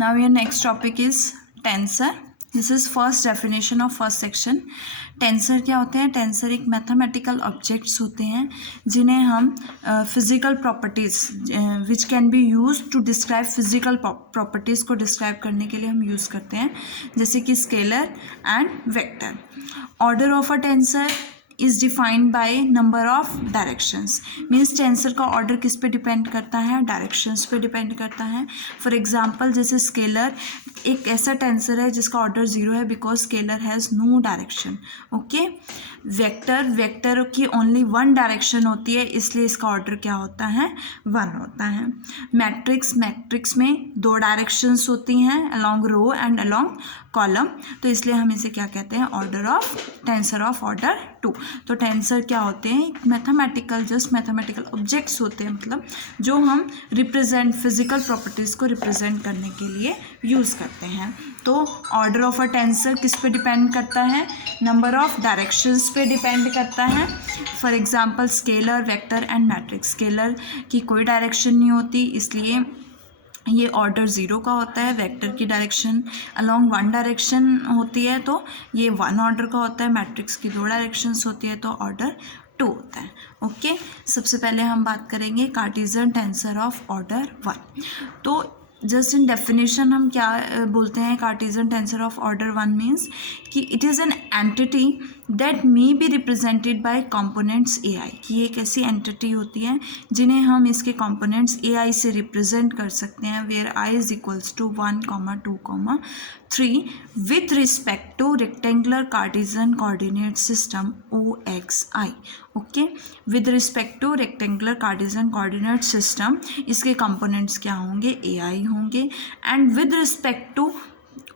Now your next topic is tensor. This is first definition of first section. Tensor क्या होते हैं? Tensor एक mathematical objects होते हैं जिन्हें हम physical properties which can be use to describe physical properties को डिस्क्राइब करने के लिए हम यूज़ करते हैं, जैसे कि scalar and vector. Order of a tensor is defined by number of directions. Means tensor का ऑर्डर किस पे डिपेंड करता है? डायरेक्शंस पे डिपेंड करता है. फॉर एग्जांपल जैसे स्केलर एक ऐसा टेंसर है जिसका ऑर्डर 0 है because scalar has no direction. Okay. Vector की ओनली वन डायरेक्शन होती है, इसलिए इसका ऑर्डर क्या होता है? 1 होता है. मैट्रिक्स में 2 डायरेक्शंस होती हैं, along row and along column, तो इसलिए हम इसे क्या कहते हैं? Order of tensor of order 2. तो टेंसर क्या होते हैं? मैथमेटिकल ऑब्जेक्ट्स होते हैं, मतलब जो हम रिप्रेजेंट फिजिकल प्रॉपर्टीज़ को रिप्रेजेंट करने के लिए यूज़ करते हैं. तो ऑर्डर ऑफ अ टेंसर किस पे डिपेंड करता है? नंबर ऑफ डायरेक्शंस पे डिपेंड करता है. For example scalar, vector and matrix. Scalar की कोई डायरेक्शन नहीं होती, इसलिए ये ऑर्डर 0 का होता है. वेक्टर की डायरेक्शन अलोंग 1 डायरेक्शन होती है, तो ये 1 ऑर्डर का होता है. मैट्रिक्स की 2 डायरेक्शंस होती है, तो ऑर्डर 2 होता है. ओके. सबसे पहले हम बात करेंगे कार्टेशियन टेंसर ऑफ ऑर्डर 1. तो जस्ट इन डेफिनेशन हम क्या बोलते हैं? Cartesian tensor of order 1 means कि it is an entity that may be represented by components AI. कि ये एक ऐसी एंटिटी होती है जिन्हें हम इसके कंपोनेंट्स AI से रिप्रेजेंट कर सकते हैं, where I is equals to 1, 2, 3 with respect to rectangular Cartesian coordinate system OXI. Okay. With respect to rectangular Cartesian coordinate system इसके कंपोनेंट्स क्या होंगे? AI होंगे. And with respect to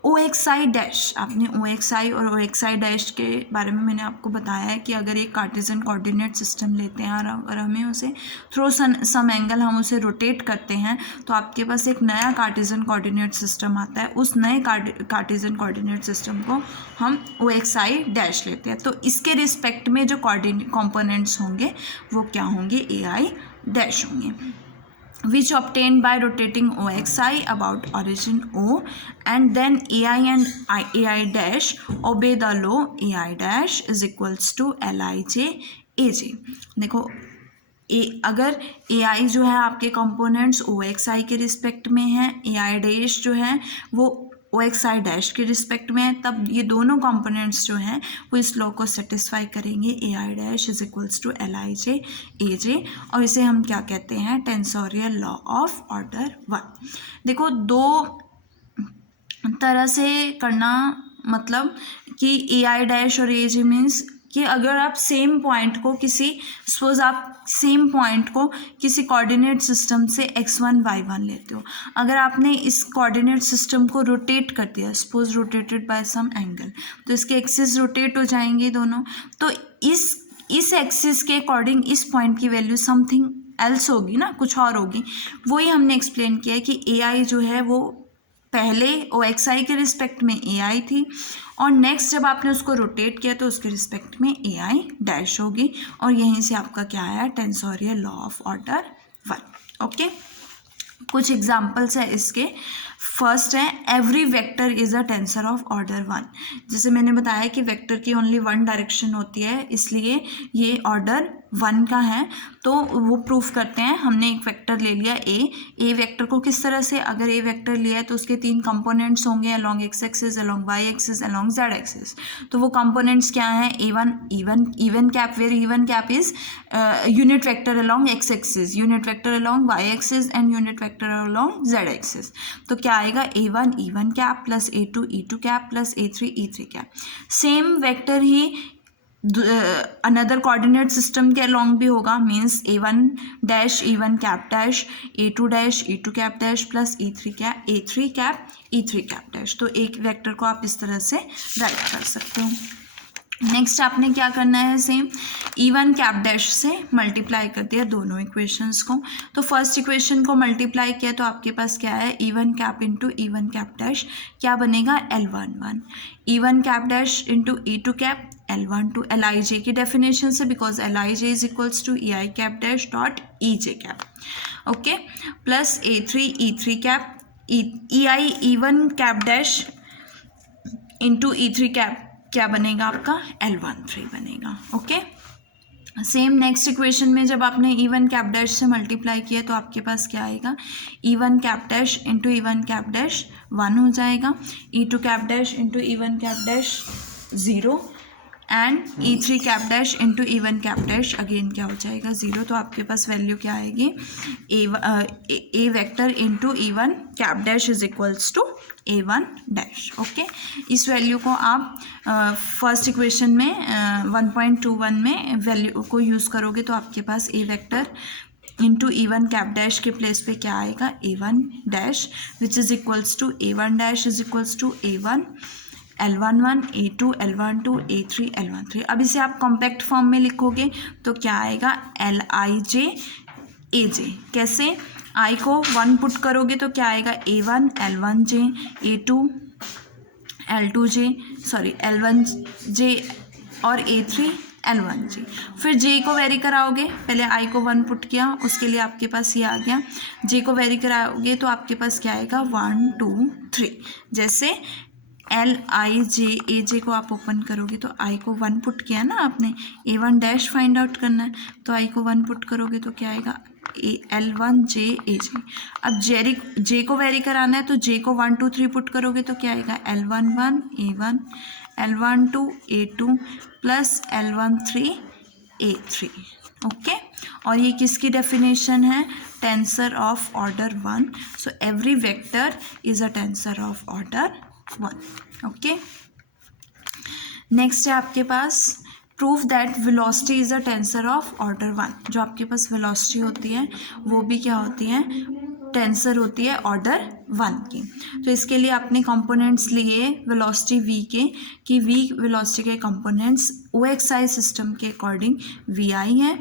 OXI dash. आपने OXI और OXI dash के बारे में मैंने आपको बताया है कि अगर एक कार्टेशियन कोऑर्डिनेट सिस्टम लेते हैं और हमें उसे थ्रू सम एंगल हम उसे रोटेट करते हैं, तो आपके पास एक नया कार्टेशियन कोऑर्डिनेट सिस्टम आता है. उस नए कार्टेशियन कोऑर्डिनेट सिस्टम को हम OXI डैश लेते हैं. तो इसके रिस्पेक्ट में जो कंपोनेंट्स होंगे वो क्या होंगे? AI डैश होंगे. which obtained by rotating OXI about origin O, and then AI and AI dash obey the law AI dash is equals to LIJ AJ. देखो अगर AI जो है आपके कंपोनेंट्स OXI के रिस्पेक्ट में है, AI डैश जो है वो OXI डैश के रिस्पेक्ट में है, तब ये दोनों कंपोनेंट्स जो हैं वो इस लॉ को सेटिस्फाई करेंगे. AI dash is equals to LIJ AJ, और इसे हम क्या कहते हैं? Tensorial law of order 1. देखो 2 तरह से करना, मतलब कि AI डैश और AJ मीन्स कि अगर आप सेम पॉइंट को सपोज आप सेम पॉइंट को किसी कोऑर्डिनेट सिस्टम से x1 y1 लेते हो, अगर आपने इस कोऑर्डिनेट सिस्टम को रोटेट कर दिया, suppose rotated by some angle, तो इसके एक्सिस रोटेट हो जाएंगे दोनों. तो इस एक्सिस के अकॉर्डिंग इस पॉइंट की वैल्यू समथिंग एल्स होगी ना, कुछ और होगी. वही हमने एक्सप्लेन किया है कि AI जो है वो पहले OXI के रिस्पेक्ट में AI थी, और नेक्स्ट जब आपने उसको रोटेट किया तो उसके रिस्पेक्ट में AI डैश होगी, और यहीं से आपका क्या आया? टेंसोरियल लॉ ऑफ ऑर्डर 1. ओके. कुछ एग्जांपल्स है इसके. फर्स्ट है every vector is a tensor of order 1. जैसे मैंने बताया कि वेक्टर की ओनली 1 डायरेक्शन होती है, इसलिए ये ऑर्डर 1 का है. तो वो प्रूफ करते हैं. हमने एक वेक्टर ले लिया ए वेक्टर को किस तरह से? अगर ए वेक्टर लिया है तो उसके 3 कंपोनेंट्स होंगे, along X axis, along Y axis, along Z axis. तो वो कंपोनेंट्स क्या हैं? E one cap, where e one cap is unit vector along X axis, unit vector along Y axis and unit vector along Z axis. तो क्या आएगा? A1 e one cap plus A2 E2 cap plus A3 E3 cap. Same vector ही another coordinate system के along भी होगा, means A1 dash E1 cap dash, A2 dash E2 cap dash plus A3 cap E3 cap dash. तो एक vector को आप इस तरह से राइट कर सकते हो. नेक्स्ट आपने क्या करना है? सेम E1 कैप डैश से मल्टीप्लाई कर दिया दोनों इक्वेशंस को. तो फर्स्ट इक्वेशन को मल्टीप्लाई किया तो आपके पास क्या है? E1 cap into E1 cap dash क्या बनेगा? L11. E1 cap dash into E2 cap L12 LIJ की डेफिनेशन से, because LIJ is equals to EI cap dash dot EJ cap. Okay. Plus A3 E3 cap E I E1 cap dash into E3 cap क्या बनेगा आपका L13 बनेगा। Okay, same next equation में जब आपने E1 cap dash से multiply किया तो आपके पास क्या आएगा, E1 cap dash into E1 cap dash 1 हो जाएगा, E2 cap dash into E1 cap dash 0 and E3 cap dash into E1 cap dash again क्या हो जाएगा 0। तो आपके पास वैल्यू क्या आएगी, A vector into E1 cap dash is equals to A1 dash. Okay, इस वैल्यू को आप फर्स्ट इक्वेशन में 1.21 में वैल्यू को यूज़ करोगे तो आपके पास A vector into E1 cap dash के प्लेस पे क्या आएगा A1 dash which is equals to A1 dash is equals to A1 L11 A2 L12 A3 L13। अब इसे आप कॉम्पैक्ट फॉर्म में लिखोगे तो क्या आएगा LIJ AJ। कैसे, I को 1 पुट करोगे तो क्या आएगा A1 L1J A2 L2J L1J और A3 L1J। फिर J को वेरी कराओगे, पहले I को 1 पुट किया उसके लिए आपके पास ये आ गया, J को वेरी कराओगे तो आपके पास क्या आएगा 1 2 3। जैसे LIJ को आप ओपन करोगे तो I को 1 पुट किया ना आपने, A1 डैश फाइंड आउट करना है तो I को 1 पुट करोगे तो क्या आएगा L1J AJ। अब J को वेरी कराना है तो J को 1 2 3 पुट करोगे तो क्या आएगा L11 A1 L12 A2 plus L13 A3। Okay, और ये किसकी डेफिनेशन है, tensor of order 1। So every vector is a tensor of order 1। Okay, next है आपके पास proof that velocity is a tensor of order 1। जो आपके पास वेलोसिटी होती है वो भी क्या होती है, टेंसर होती है ऑर्डर 1 की। तो इसके लिए आपने कंपोनेंट्स लिए वेलोसिटी v के, कि v वेलोसिटी के कंपोनेंट्स OXI सिस्टम के अकॉर्डिंग vi है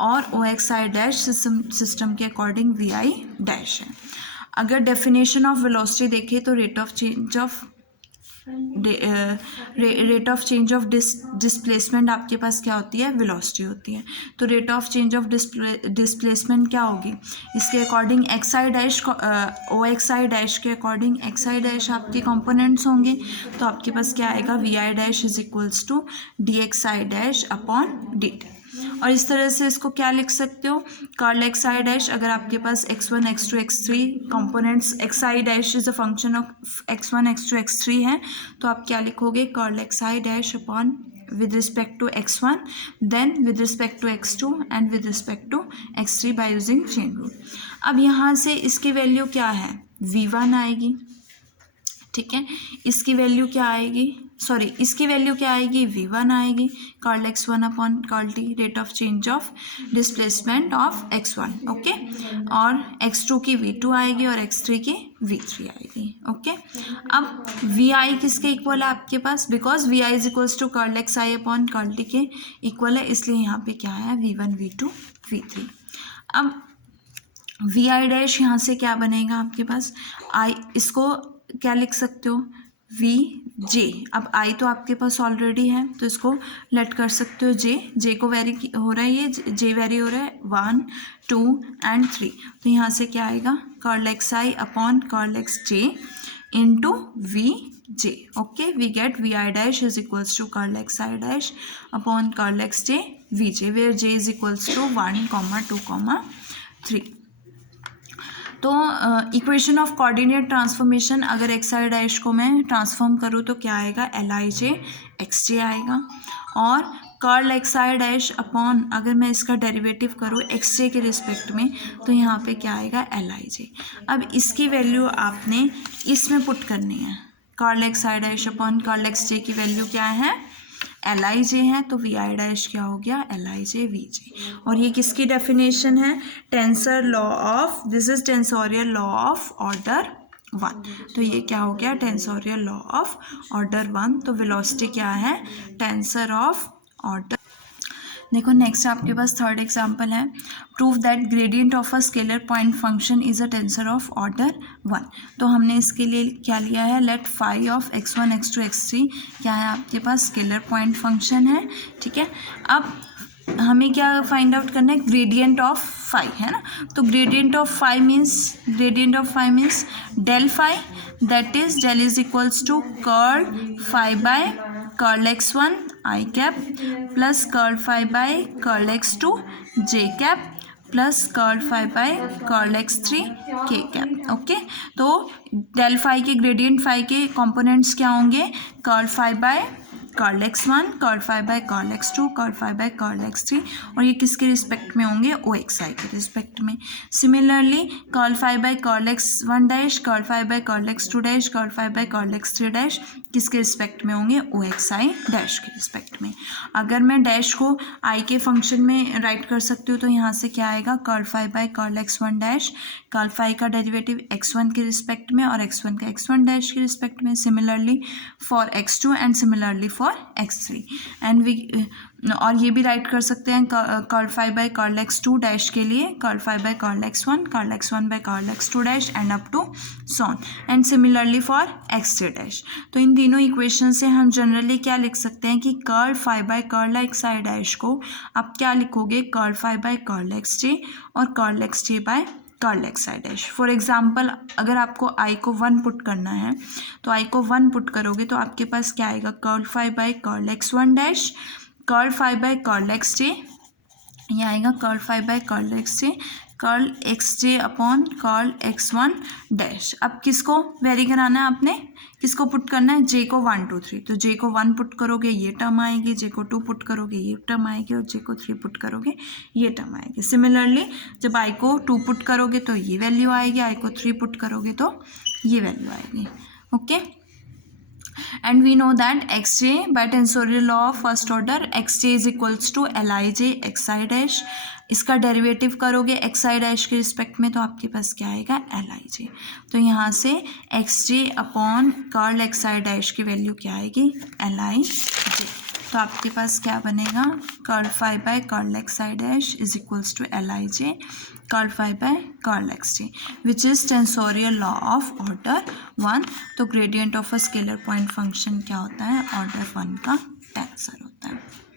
और OXI डैश सिस्टम के अकॉर्डिंग vi डैश है। अगर डेफिनेशन ऑफ वेलोसिटी देखें तो rate of change of displacement आपके पास क्या होती है, वेलोसिटी होती है। तो rate of change of displacement क्या होगी, इसके according XI dash OXI dash के अकॉर्डिंग XI डैश आपके कंपोनेंट्स होंगे तो आपके पास क्या आएगा vi dash is equals to dxi dash upon dt। और इस तरह से इसको क्या लिख सकते हो, कर्ल XI डैश, अगर आपके पास x1 x2 x3 components XI dash is a function of x1 x2 x3 है तो आप क्या लिखोगे, curl XI dash upon with respect to x1 then with respect to x2 and with respect to x3 by using chain rule। अब यहाँ से इसकी value क्या है, v1 आएगी, ठीक है, इसकी वैल्यू क्या आएगी, इसकी वैल्यू क्या आएगी, v1 आएगी, curl x1 upon curl t, rate of change of displacement of x1। Okay, और x2 की v2 आएगी और x3 की v3 आएगी। ओके, अब vi किसके इक्वल है आपके पास, because vi is equals to curl xi upon curl t के इक्वल है, इसलिए यहाँ पे क्या है v1 v2 v3। अब vi डैश यहाँ से क्या बनेगा आपके पास, इसको क्या लिख सकते हो, Vj। अब I तो आपके पास ऑलरेडी है तो इसको लेट कर सकते हो J को वेरी हो रहा है, ये J वेरी हो रहा है 1 2 एंड 3। तो यहाँ से क्या आएगा, curl XI upon curl XJ into Vj। Okay, we get vi dash is equals to curl XI dash upon curl XJ Vj where J is equals to 1 2 3। तो इक्वेशन ऑफ कोऑर्डिनेट ट्रांसफॉर्मेशन, अगर XI dash को मैं transform करूँ तो क्या आएगा, LIJ XJ आएगा, और कर्ल XI डैश अपॉन अगर मैं इसका डेरिवेटिव करूँ XJ के रिस्पेक्ट में तो यहाँ पे क्या आएगा, LIJ। अब इसकी वैल्यू आपने इसमें पुट करनी है, curl XI dash upon curl XJ की वैल्यू क्या है, LIJ है, तो vi डैश क्या हो गया, LIJ Vj। और ये किसकी डेफिनेशन है, tensor law of, this is tensorial law of order 1। तो ये क्या हो गया, टेंसोरियल लॉ ऑफ ऑर्डर 1। तो वेलोसिटी क्या है, टेंसर ऑफ ऑर्डर। देखो नेक्स्ट आपके पास थर्ड एग्जांपल है, prove that gradient of a scalar point function is a tensor of order 1। तो हमने इसके लिए क्या लिया है, late phi of x1 x2 x3 क्या है आपके पास, स्केलर पॉइंट फंक्शन है, ठीक है। अब हमें क्या फाइंड आउट करना है, ग्रेडियंट ऑफ फाई, है ना। तो gradient of phi means del phi, that is del is equals to curl phi by curl x1 I cap plus curl phi by curl x2 J cap plus curl phi by curl x3 K cap. Okay, तो del phi के gradient phi के components क्या होंगे, curl phi by curl x1, curl phi by curl x2, curl phi by curl x3, और ये किसके respect में होंगे, ओ एक्स आई के रिस्पेक्ट में। Similarly curl phi by curl x1 dash, curl phi by curl x2 dash, curl phi by curl x3 dash किसके respect में होंगे, ओ एक्स आई डैश के रिस्पेक्ट में। अगर मैं डैश को आई के फंक्शन में राइट कर सकती हूँ तो यहाँ से क्या आएगा, curl phi by curl x1 dash, curl phi का डेरिवेटिव x1 के रिस्पेक्ट में और x1 का x1 डैश के रिस्पेक्ट में, similarly for x2 and similarly for x3 and V, और ये भी राइट कर सकते हैं curl phi by curl x2 dash के लिए curl phi by curl x1 by curl x2 dash and up to son and similarly for x3 dash. तो इन तीनों इक्वेशन से हम जनरली क्या लिख सकते हैं कि curl phi by curl x I dash को आप क्या लिखोगे, curl phi by curl x3 और curl x3 by curl x I dash. For example अगर आपको आई को 1 पुट करना है तो आई को 1 पुट करोगे तो आपके पास क्या आएगा, curl phi by curl x1 dash, curl phi by curl x3, ये आएगा curl phi by curl x3, curl x3 upon curl x1 dash. अब किसको वेरी कराना है आपने, किसको पुट करना है, जे को 1 2 3, तो जे को 1 पुट करोगे ये टर्म आएगी, जे को 2 पुट करोगे ये टर्म आएगी और जे को 3 पुट करोगे ये टर्म आएगी। सिमिलरली जब आई को 2 पुट करोगे तो ये वैल्यू आएगी, आई को 3 पुट करोगे तो ये वैल्यू आएगी। Okay, and we know that xj by tensorial law of first order xj is equals to lij xi dash, इसका डेरिवेटिव करोगे xi डैश के रिस्पेक्ट में तो आपके पास क्या आएगा, lij। तो यहाँ से xj upon curl xi dash की वैल्यू क्या आएगी, lij। तो आपके पास क्या बनेगा, curl phi by curl xi dash is equals to lij curl phi by curl x3 which is tensorial law of order 1। तो gradient of a scalar point function क्या होता है, ऑर्डर 1 का टेंसर होता है।